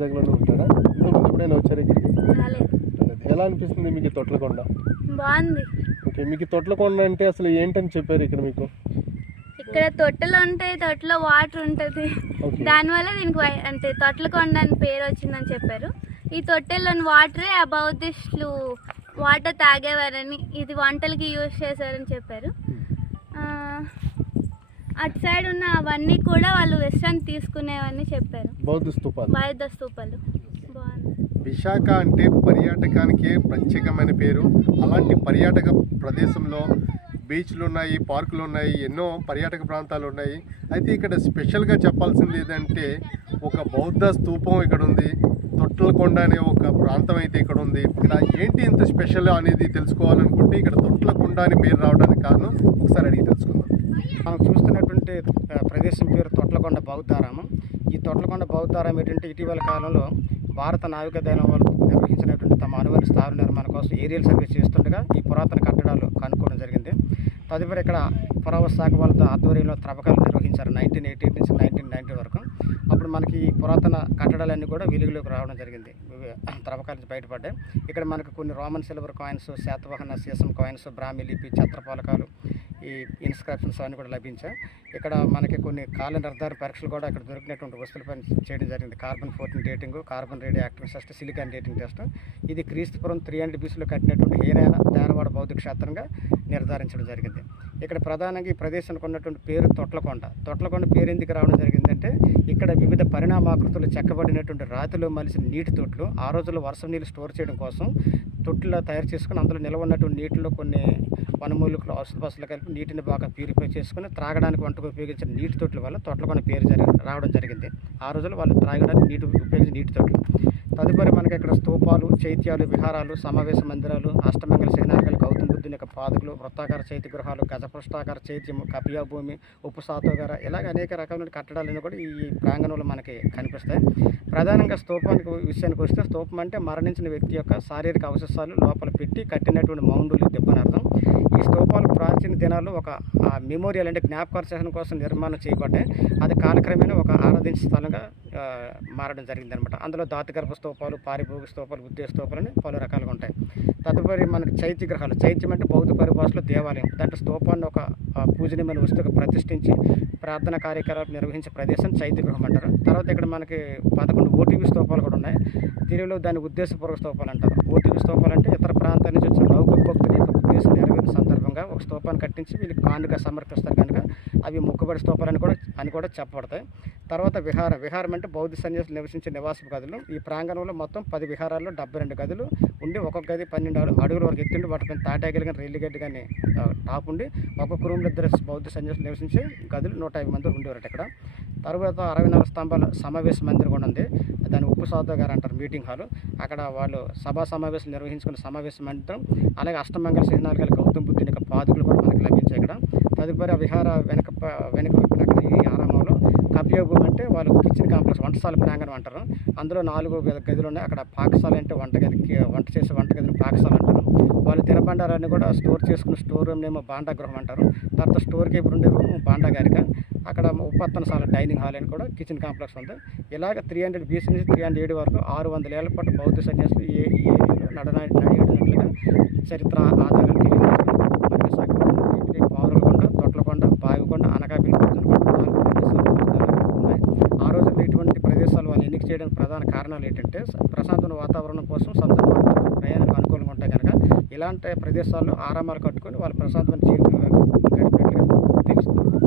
వైజాగ్లోనే ఉంటారా ఇంతకుముందు ఎప్పుడైనా వచ్చారు ఇక్కడికి. ఎలా అనిపిస్తుంది మీకు తొట్లకొండ? బాగుంది. ఓకే మీకు తొట్లకొండ అంటే అసలు ఏంటని చెప్పారు ఇక్కడ మీకు? ఇక్కడ తొట్టెలు ఉంటాయి తొట్టెలో వాటర్ ఉంటుంది. దానివల్ల దీనికి వై- అంటే తొట్టెల కొండ అని పేరు వచ్చిందని చెప్పారు. ఈ తొట్టెల్లోని వాటరే ఆ బౌద్ధిస్టులు వాటర్ తాగేవారని ఇది వంటలకి యూజ్ చేశారని చెప్పారు. ఆ, అటు సైడ్ ఉన్న అవన్నీ కూడా వాళ్ళు విశ్రాంతి తీసుకునేవని చెప్పారు. బౌద్ధ స్తూపాలు. బౌద్ధ స్తూపాలు. బాగుంది. విశాఖ అంటే పర్యాటకానికి ప్రత్యేకమైన పేరు. అలాంటి పర్యాటక ప్రదేశంలో బీచ్లు ఉన్నాయి పార్కులు ఉన్నాయి ఎన్నో పర్యాటక ప్రాంతాలు ఉన్నాయి. అయితే ఇక్కడ స్పెషల్గా చెప్పాల్సింది ఏదంటే ఒక బౌద్ధ స్తూపం ఇక్కడ ఉంది. తొట్లకొండ అనే ఒక ప్రాంతం అయితే ఇక్కడ ఉంది. ఇక్కడ ఏంటి ఇంత స్పెషల్ అనేది తెలుసుకోవాలనుకుంటే ఇక్కడ తొట్లకొండ అని పేరు రావడానికి కారణం ఒకసారి అడిగి తెలుసుకుందాం. మనం చూస్తున్నటువంటి ప్రదేశం పేరు తొట్లకొండ బౌద్ధారామం. ఈ తొట్లకొండ బౌద్ధారామం ఏంటంటే ఇటీవల కాలంలో భారత నావికాదళం వాళ్ళు నిర్వహించినటువంటి తమ అనువైన స్థావర నిర్మాణం కోసం ఏరియల్ సర్వీస్ చేస్తుండగా ఈ పురాతన కట్టడాలు కనుక్కోవడం జరిగింది. తదుపరి ఇక్కడ పురావస్తు శాఖ వాళ్ళతో ఆధ్వర్యంలో త్రవ్వకాలు నిర్వహించారు నైన్టీన్ ఎయిటీ నుంచి నైన్టీన్ నైన్టీ వరకు. అప్పుడు మనకి ఈ పురాతన కట్టడాలన్నీ కూడా వెలుగులోకి రావడం జరిగింది. ఇవి త్రవ్వకాల నుంచి బయటపడ్డాయి. ఇక్కడ మనకు కొన్ని రోమన్ సిల్వర్ కాయిన్స్ శాతవాహన సీసం కాయిన్స్ బ్రాహ్మి లిపి ఛత్రపాలకాలు ఈ ఇన్స్క్రిప్షన్స్ అన్నీ కూడా లభించాయి ఇక్కడ మనకి కొన్ని కాల నిర్ధారణ పరీక్షలు కూడా ఇక్కడ దొరికినటువంటి వస్తువులపై చేయడం జరిగింది. Carbon fourteen dating carbon radio active test silicon dating test. ఇది క్రీస్తుపురం త్రీ హండ్రెడ్ బీసీలో కట్టినటువంటి హీరైన తేరవాడ బౌద్ధ క్షేత్రంగా నిర్ధారించడం జరిగింది. ఇక్కడ ప్రధానంగా ఈ ప్రదేశానికి ఉన్నటువంటి పేరు తొట్లకొండ. తొట్లకొండ పేరు ఎందుకు రావడం జరిగిందంటే ఇక్కడ వివిధ పరిణామాకృతులు చెక్కబడినటువంటి రాతిలో మలిసిన నీటి తొట్లు ఆ రోజుల్లో వర్షం నీళ్ళు స్టోర్ చేయడం కోసం తొట్టులో తయారు చేసుకుని అందులో నిల్వ ఉన్నటువంటి నీటిలో కొన్ని వనమూలికలు ఔషధ బస్సులు కలిపి నీటిని బాగా ప్యూరిఫై చేసుకుని త్రాగడానికి వంటకు ఉపయోగించిన నీటి తొట్ల వల్ల తొట్లకొండ పేరు జరిగి రావడం జరిగింది. ఆ రోజుల్లో వాళ్ళు త్రాగడానికి నీటి ఉపయోగించిన నీటి తొట్లు. తదుపరి మనకి ఇక్కడ స్తూపాలు చైత్యాలు విహారాలు సమావేశ మందిరాలు అష్టమంగళ చిహ్నాలు గౌతమ బుద్ధుని యొక్క పాదుకులు వృత్తాకార చైత్య గృహాలు గజపృష్టాకార చైత్యము కపియా భూమి ఉప్పు సాతోగార ఇలాగ అనేక రకమైన కట్టడాలను కూడా ఈ ప్రాంగణంలో మనకి కనిపిస్తాయి. ప్రధానంగా స్తూపానికి విషయానికి వస్తే స్తూపం అంటే మరణించిన వ్యక్తి యొక్క శారీరక అవశేషాలు లోపల పెట్టి కట్టినటువంటి మౌండులు దెబ్బని అర్థం ఈ స్తూపాలు దినాల్లో ఒక మెమోరియల్ అంటే జ్ఞాపకాల కోసం నిర్మాణం చేయబడ్డాయి. అది కాలక్రమేణా ఒక ఆరాధించే స్థలంగా మారడం జరిగిందనమాట. అందులో దాతగర్భ స్తూపాలు పారిభోగిక స్తూపాలు ఉద్దేశ స్తూపాలు అని పలు రకాలుగా ఉంటాయి. తదుపరి మనకి చైత్య గ్రహాలు. చైత్యం అంటే బౌద్ధ పరిభాషలో దేవాలయం. దాంట్లో స్తూపాన్ని ఒక పూజనీయమైన వస్తువుగా ప్రతిష్ఠించి ప్రార్థన కార్యకలాపాలు నిర్వహించే ప్రదేశం చైత్య గృహం అంటారు. తర్వాత ఇక్కడ మనకి పదకొండు ఓటీవీ స్తూపాలు కూడా ఉన్నాయి. తెలుగులో దాని ఉద్దేశపూర్వక స్తూపాలు అంటారు. ఓటీవీ స్తూపాలు అంటే ఇతర ప్రాంతాల నుంచి వచ్చిన లౌకిక భక్తుల యొక్క ఉద్దేశం విధంగా ఒక స్తూపాన్ని కట్టించి వీళ్ళకి కానుక సమర్పిస్తారు కనుక. అవి మొక్కుబడి స్తూపాలని కూడా అని కూడా చెప్పబడతాయి. తర్వాత విహారం. విహారం అంటే బౌద్ధ సన్యాసులు నివసించే నివాస గదులు. ఈ ప్రాంగణంలో మొత్తం పది విహారాల్లో డెబ్బై రెండు గదులు ఉండి ఒక్కొక్క గది పన్నెండు అడుగుల వరకు ఎత్తుండి. వాటిపైన తాటాగిలు కానీ రైలు గడ్డి కానీ టాప్ ఉండి ఒక్కొక్క రూమ్లో ఇద్దరు బౌద్ధ సన్యాసులు నివసించే గదులు నూట యాభై మంది ఉండేవారట ఇక్కడ. తర్వాత అరవై నాలుగు స్తంభాల సమావేశ మందిరం కూడా ఉంది. దాన్ని ఉప్పు సౌద గారు అంటారు మీటింగ్ హాల్. అక్కడ వాళ్ళు సభా సమావేశం నిర్వహించుకున్న సమావేశ మందిరం అలాగే అష్టమంగళ శ్రీనాథ్ గారి గౌతమ్ బుద్ధ యొక్క పాదుకులు కూడా మనకి లభించాయి ఇక్కడ తదుపరి ఆ విహార వెనక వెనక వైపున అక్కడ ఈ ఆరామంలో కపియోగం అంటే వాళ్ళు కిచెన్ కాంప్లెక్స్ వంటశాల ప్రాంగణం అంటారు. అందులో నాలుగు గదులు ఉన్నాయి. అక్కడ పాకశాల అంటే వంటగదికి వంట చేసే వంటగదిని పాకశాల అంటారు. వాళ్ళు తినబండారాన్ని కూడా స్టోర్ చేసుకున్న స్టోర్ రూమ్ ఏమో బాండా గృహం అంటారు. తర్వాత స్టోర్కి ఇప్పుడు ఉండే రూమ్ బాండా గారిక. అక్కడ ఉపత్తనశాల డైనింగ్ హాల్ అని కూడా కిచెన్ కాంప్లెక్స్ ఉంది. ఇలాగ త్రీ హండ్రెడ్ బీసీ నుంచి త్రీ హండ్రెడ్ ఏడు వరకు ఆరు వందల ఏళ్ళ పాటు బౌద్ధ సన్యాసులు ఏ ఈ ఏరియాలో చరిత్ర ఆధారాలు తెలియదు ప్రశాంతమైన వాతావరణం కోసం సొంత మార్గాలు ప్రయాణానికి అనుకూలంగా ఉంటాయి కనుక ఇలాంటి ప్రదేశాల్లో ఆరామాలు కట్టుకొని వాళ్ళు ప్రశాంతమైన జీవితం గడిపేట్లుగా తెలుస్తుంది.